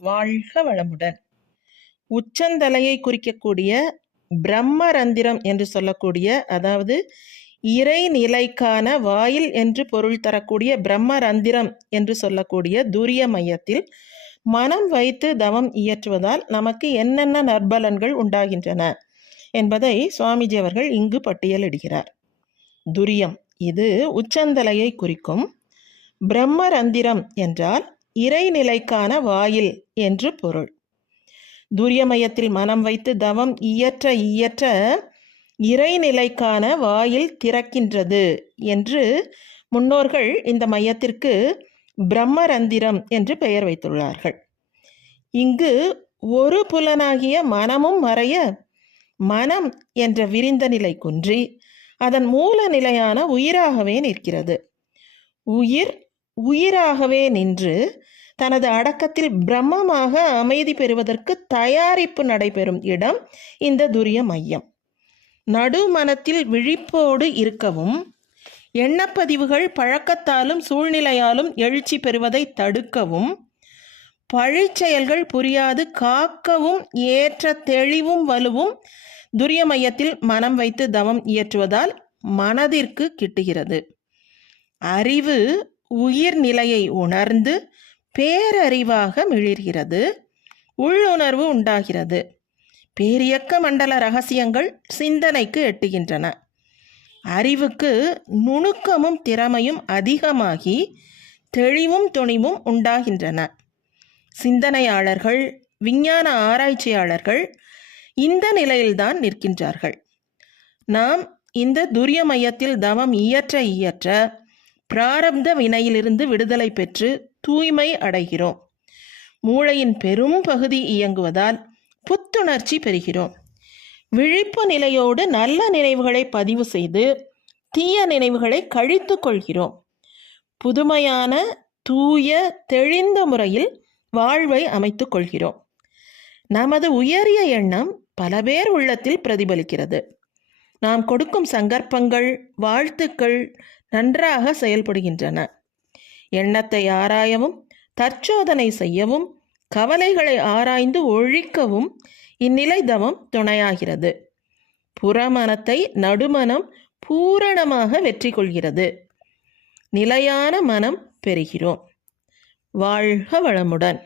வாழ்க வளமுடன். உச்சந்தலையை குறிக்கக்கூடிய பிரம்மரந்திரம் என்று சொல்லக்கூடிய, அதாவது இறைநிலைக்கான வாயில் என்று பொருள் தரக்கூடிய பிரம்மரந்திரம் என்று சொல்லக்கூடிய துரிய மையத்தில் மனம் வைத்து தவம் இயற்றுவதால் நமக்கு என்னென்ன நற்பலன்கள் உண்டாகின்றன என்பதை சுவாமிஜி அவர்கள் இங்கு பட்டியலிடுகிறார். துரியம் இது உச்சந்தலையை குறிக்கும். பிரம்மரந்திரம் என்றால் இறைநிலைக்கான வாயில் என்று பொருள். துரியமயத்தில் மனம் வைத்து தவம் இயற்ற இயற்ற இறைநிலைக்கான வாயில் திறக்கின்றது என்று முன்னோர்கள் இந்த மையத்திற்கு பிரம்மரந்திரம் என்று பெயர் வைத்துள்ளார்கள். இங்கு ஒரு புலனாகிய மனமும் மறைய மனம் என்ற விரிந்த நிலை குன்றி அதன் மூல நிலையான உயிராகவே நிற்கிறது. உயிர் உயிராகவே நின்று தனது அடக்கத்தில் பிரம்மமாக அமைதி பெறுவதற்கு தயாரிப்பு நடைபெறும் இடம் இந்த துரிய மையம். நடுமனத்தில் விழிப்போடு இருக்கவும், எண்ணப்பதிவுகள் பழக்கத்தாலும் சூழ்நிலையாலும் எழுச்சி பெறுவதை தடுக்கவும், பழிச்செயல்கள் புரியாது காக்கவும் ஏற்ற தெளிவும் வலுவும் துரிய மையத்தில் மனம் வைத்து தவம் இயற்றுவதால் மனதிற்கு கிட்டுகிறது. அறிவு உயிர் நிலையை உணர்ந்து பேரறிவாக மிளிர்கிறது. உள்ளுணர்வு உண்டாகிறது. பேரியக்க மண்டல ரகசியங்கள் சிந்தனைக்கு எட்டுகின்றன. அறிவுக்கு நுணுக்கமும் திறமையும் அதிகமாகி தெளிவும் துணிவும் உண்டாகின்றன. சிந்தனையாளர்கள், விஞ்ஞான ஆராய்ச்சியாளர்கள் இந்த நிலையில்தான் நிற்கின்றார்கள். நாம் இந்த துரிய மையத்தில் தவம் இயற்ற இயற்ற பிராரப்த வினையிலிருந்து விடுதலை பெற்று தூய்மை அடைகிறோம். மூளையின் பெரும் பகுதி இயங்குவதால் புத்துணர்ச்சி பெறுகிறோம். விழிப்பு நிலையோடு நல்ல நினைவுகளை பதிவு செய்து தீய நினைவுகளை கழித்து கொள்கிறோம். புதுமையான தூய தெளிந்த முறையில் வாழ்வை அமைத்து கொள்கிறோம். நமது உயரிய எண்ணம் பல பேர் உள்ளத்தில் பிரதிபலிக்கிறது. நாம் கொடுக்கும் சங்கற்பங்கள், வாழ்த்துக்கள் நன்றாக செயல்படுகின்றன. எண்ணத்தை ஆராயவும் தற்சோதனை செய்யவும் கவலைகளை ஆராய்ந்து ஒழிக்கவும் இந்நிலை தவம் துணையாகிறது. புறமனத்தை நடுமனம் பூரணமாக வெற்றி கொள்கிறது. நிலையான மனம் பெறுகிறோம். வாழ்க வளமுடன்.